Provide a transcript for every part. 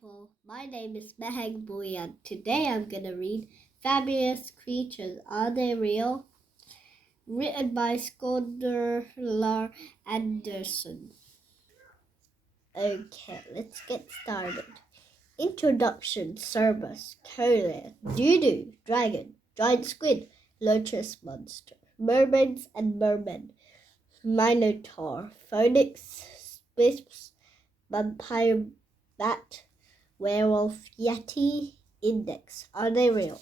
people. My name is Mehek Bhuiyan. Today I'm gonna read Fabulous Creatures. Are They Real? Written by Skodler Anderson. Okay, let's get started. Introduction: Cerberus, Cola, Doodoo, Dragon, Giant Squid, Lotus Monster, Mermaids and Mermen, Minotaur, Phoenix, Wisps, Vampire Bat, Werewolf, Yeti, Index. Are they real?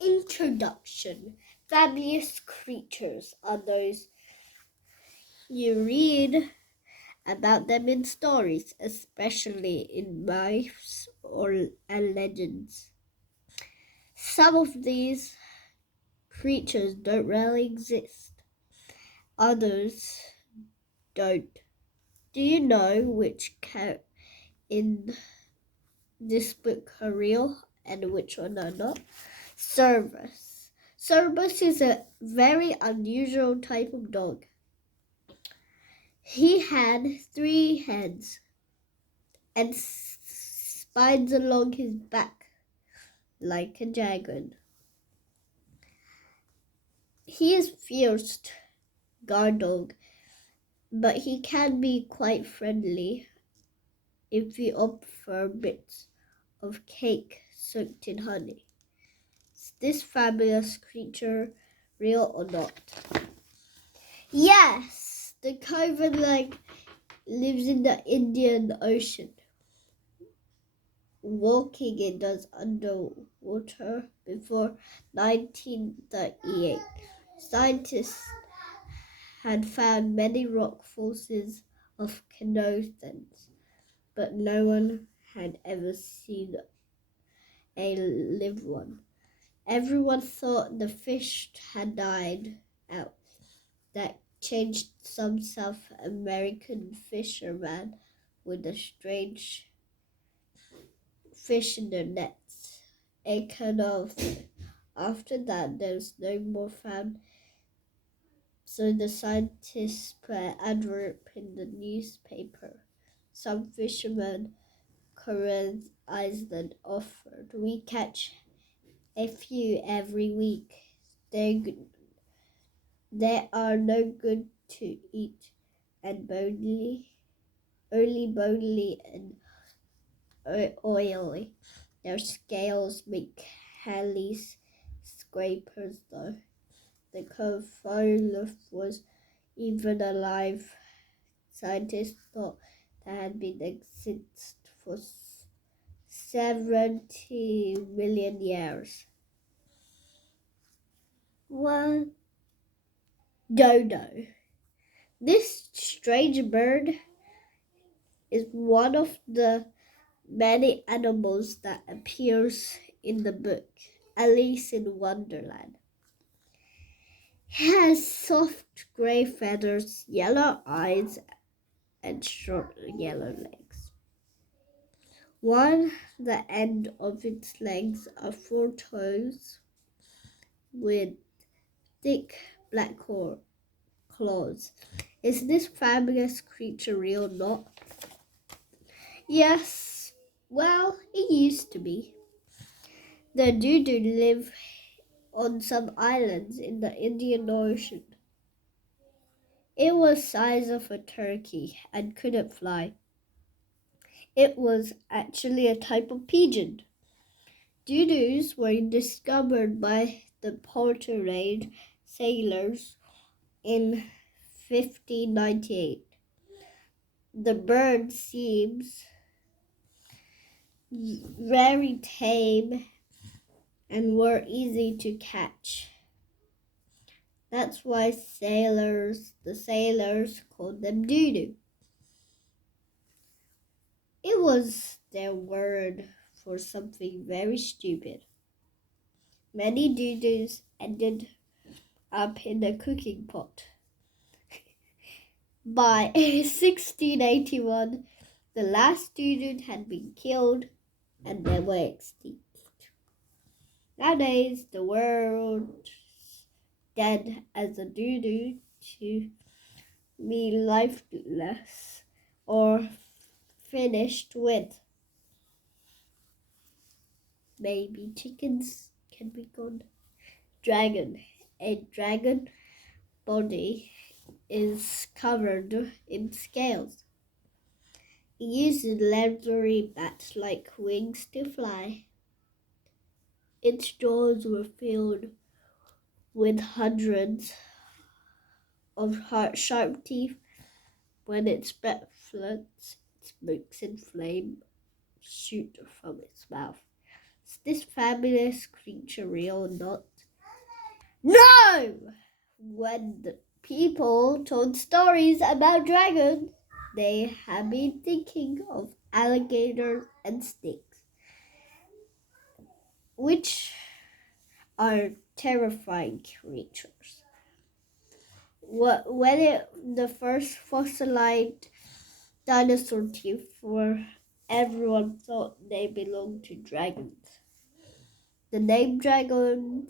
Introduction. Fabulous creatures are those you read about them in stories, especially in myths and legends. Some of these creatures don't really exist. Others don't. Do you know which in this book are real and which one are not? Cerberus. Cerberus is a very unusual type of dog. He had 3 heads and spines along his back like a dragon. He is fierce guard dog, but he can be quite friendly if you offer bits of cake soaked in honey. Is this fabulous creature real or not? Yes, the cobra lives in the Indian Ocean. Walking it does underwater before 1938. Scientists had found many rock fossils of canothens, but no one had ever seen a live one. Everyone thought the fish had died out. That changed some South American fishermen with a strange fish in their nets. A canother. After that, there was no more found, so the scientists put an advert in the newspaper. Some fishermen, Korean Iceland, offered. We catch a few every week. They are no good to eat and only bony and oily. Their scales make hellish scrapers though. The Kofolov was even alive. Scientists thought that had been extinct for 70 million years. One dodo. This strange bird is one of the many animals that appears in the book Alice in Wonderland. He has soft gray feathers, yellow eyes, and short yellow legs. On the end of its legs are 4 toes with thick black claws. Is this fabulous creature real or not? Yes, well, it used to be. The dodo live on some islands in the Indian Ocean. It was size of a turkey and couldn't fly. It was actually a type of pigeon. Dodos were discovered by the Portuguese sailors in 1598. The bird seems very tame and were easy to catch. That's why the sailors called them dodo. It was their word for something very stupid. Many dodos ended up in a cooking pot. By 1681, the last dodo had been killed and they were extinct. Nowadays, the world's dead as a dodo to be lifeless or finished with. Maybe chickens can be gone. Dragon. A dragon body is covered in scales. It uses leathery bat-like wings to fly. Its jaws were filled with hundreds of sharp teeth. When its breath floods, smoke and flame shoot from its mouth. Is this fabulous creature real or not? No! When the people told stories about dragons, they had been thinking of alligators and snakes, which are terrifying creatures. The first fossilized dinosaur teeth were, everyone thought they belonged to dragons. The name dragon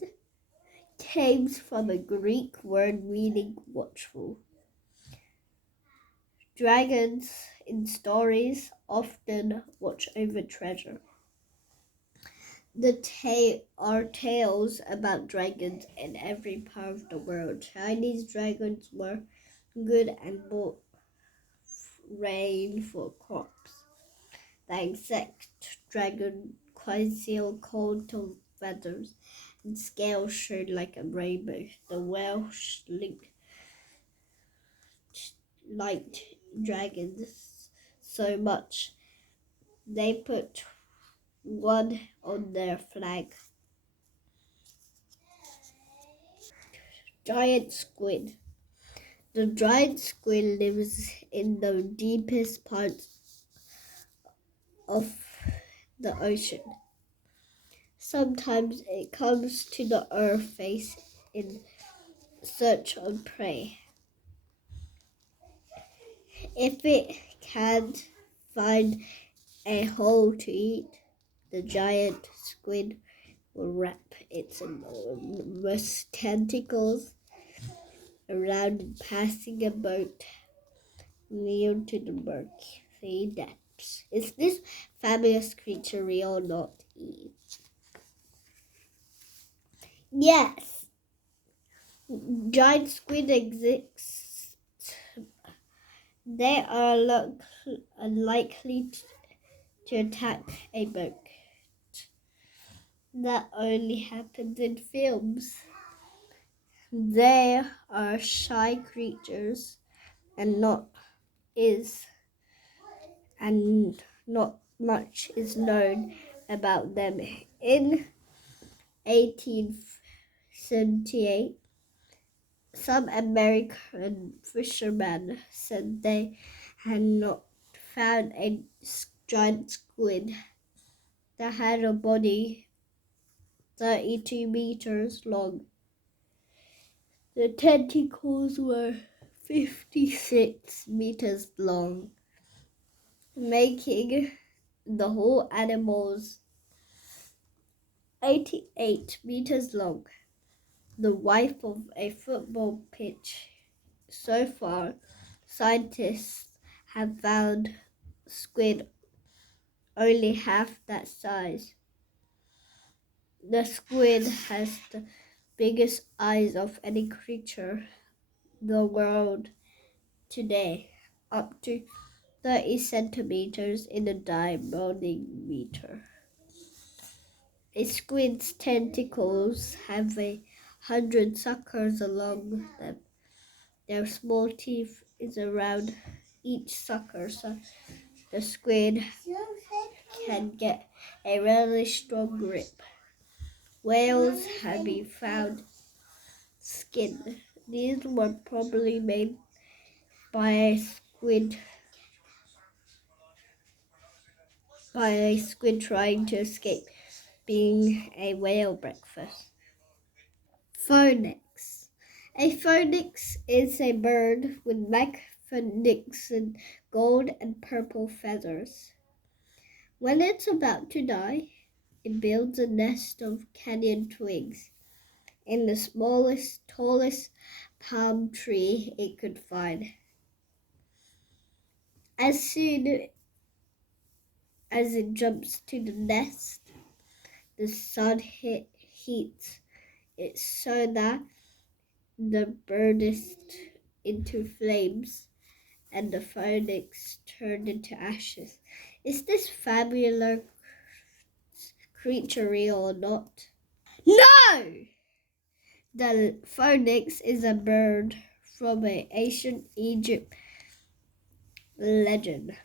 came from a Greek word meaning watchful. Dragons in stories often watch over treasure. There are tales about dragons in every part of the world. Chinese dragons were good and brought rain for crops. The insect dragon concealed coat of feathers and scales showed like a rainbow. The Welsh liked dragons so much they put one on their flag. Giant squid. The giant squid lives in the deepest parts of the ocean. Sometimes it comes to the earth face in search of prey. If it can't find a hole to eat, the giant squid will wrap its enormous tentacles around and passing a boat near to the murky depths. Is this fabulous creature real or not, Eve? Yes, giant squid exist. They are unlikely to attack a boat. That only happens in films. They are shy creatures and not much is known about them. In 1878, some American fishermen said they had not found a giant squid that had a body 32 meters long. The tentacles were 56 meters long, making the whole animal's 88 meters long, the width of a football pitch. So far, scientists have found squid only half that size. The squid has the biggest eyes of any creature in the world today, up to 30 centimeters in a diameter. A squid's tentacles have 100 suckers along them. Their small teeth is around each sucker, so the squid can get a really strong grip. Whales have been found skinned. These were probably made by a squid trying to escape being a whale breakfast. Phoenix. A phoenix is a bird with magnificent gold and purple feathers. When it's about to die, it builds a nest of canyon twigs in the smallest, tallest palm tree it could find. As soon As it jumps to the nest, the sun heats it so that the bird is into flames and the phoenix turned into ashes. Is this fabulous creature real or not? No! The phoenix is a bird from an ancient Egypt legend.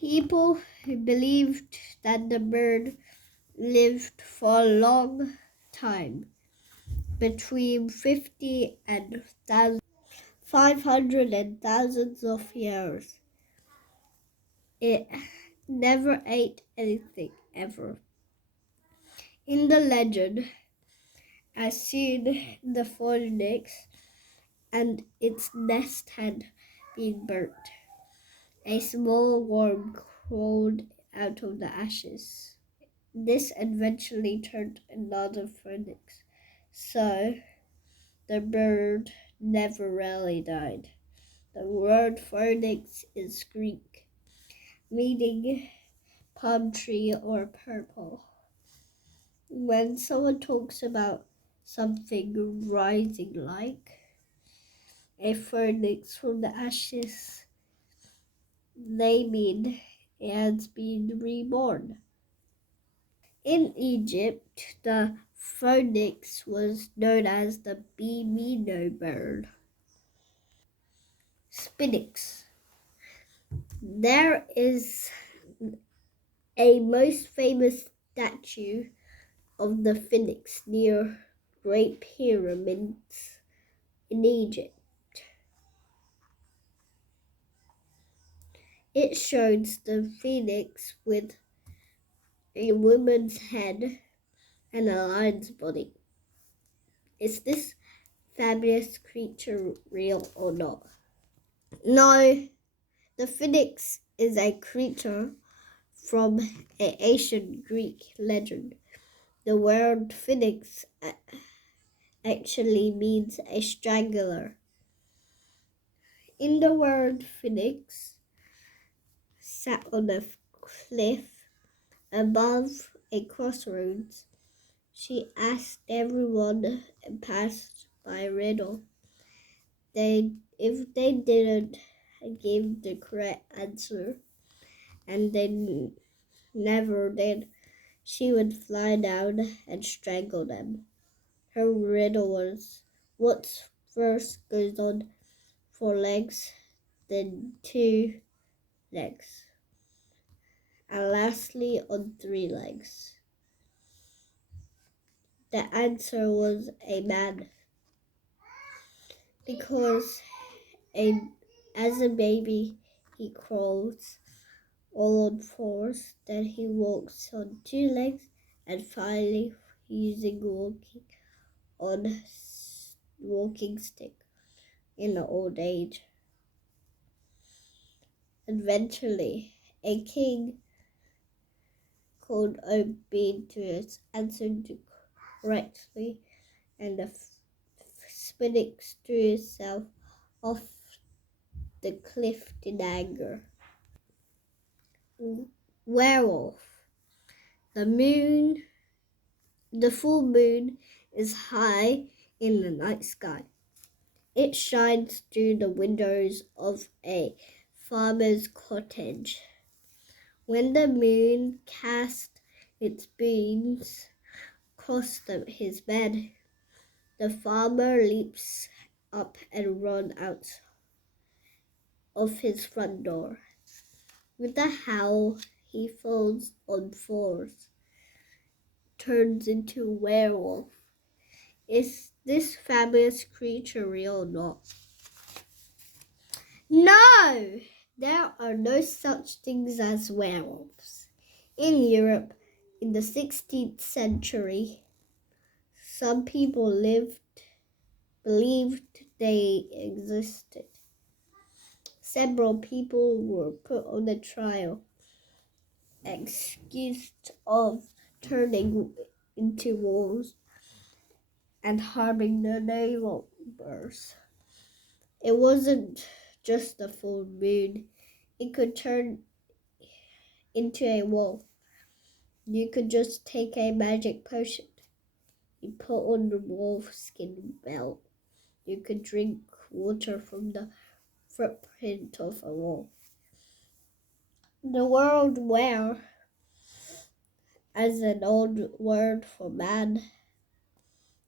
People believed that the bird lived for a long time, between 50 and 500 and thousands of years. It never ate anything ever. In the legend, as seen the phoenix and its nest had been burnt, a small worm crawled out of the ashes. This eventually turned another phoenix, so the bird never really died. The word phoenix is Greek, meaning palm tree or purple. When someone talks about something rising like a phoenix from the ashes, they mean it has been reborn. In Egypt, the phoenix was known as the Bimino bird. Sphinx. There is a most famous statue of the phoenix near Great Pyramids in Egypt. It shows the phoenix with a woman's head and a lion's body. Is this fabulous creature real or not? No, the phoenix is a creature from an ancient Greek legend. The word phoenix actually means a strangler. In the word phoenix sat on a cliff above a crossroads. She asked everyone and passed by a riddle. If they didn't give the correct answer, and they never did, she would fly down and strangle them. Her riddle was, what first goes on four legs, then two legs, and lastly on three legs? The answer was a man, because a, as a baby he crawls all on fours, then he walks on two legs, and finally using on walking stick in old age. Eventually, a king called Obedience answered correctly, and the phoenix threw itself off the cliff in anger. Werewolf. The full moon is high in the night sky. It shines through the windows of a farmer's cottage. When the moon casts its beams across his bed, the farmer leaps up and runs out of his front door. With a howl, he falls on fours, turns into a werewolf. Is this fabulous creature real or not? No! There are no such things as werewolves. In Europe, in the 16th century, some people believed they existed. Several people were put on a trial, accused of turning into wolves and harming their neighbors. It wasn't just the full moon. it could turn into a wolf. You could just take a magic potion. You put on the wolf skin belt. You could drink water from the footprint of a wolf. The word were as an old word for man,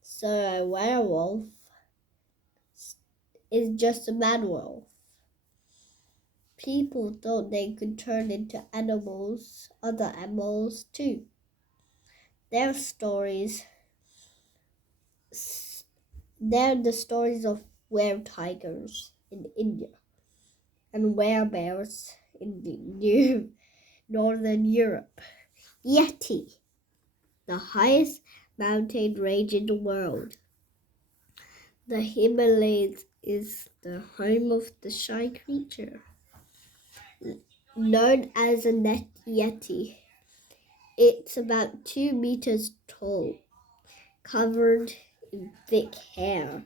so a werewolf is just a man wolf. People thought they could turn into other animals too. Their stories, they're the stories of were-tigers in India and were-bears in the New Northern Europe. Yeti, the highest mountain range in the world. The Himalayas is the home of the shy creature, known as a yeti. It's about 2 meters tall, covered in thick hair,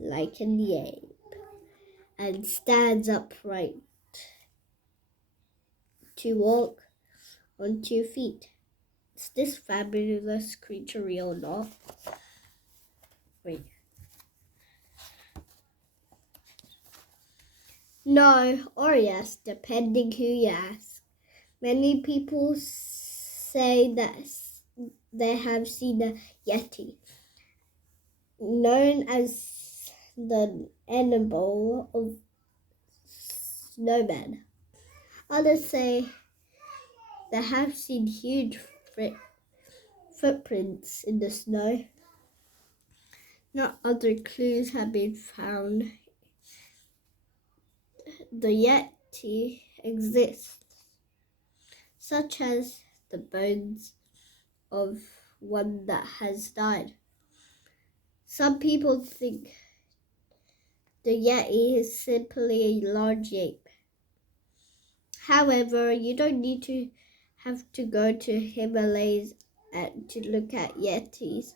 like an ape, and stands upright to walk on 2 feet. Is this fabulous creature real or not? Wait. No, or yes, depending who you ask. Many people say that they have seen a yeti, known as the animal of snowmen. Others say they have seen huge footprints in the snow. No other clues have been found. The yeti exists, such as the bones of one that has died. Some people think the yeti is simply a large ape. However, you don't need to have to go to Himalayas to look at yetis.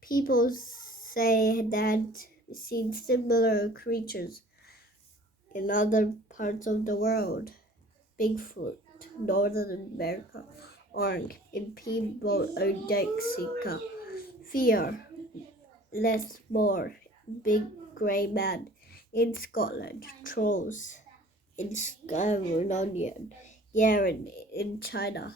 People say that seen similar creatures in other parts of the world. Bigfoot, Northern America, Orange, in Piedmont, Odexica, Fear, Less More, Big Grey Man, in Scotland, Trolls, in Scandinavian, Yaren, in China.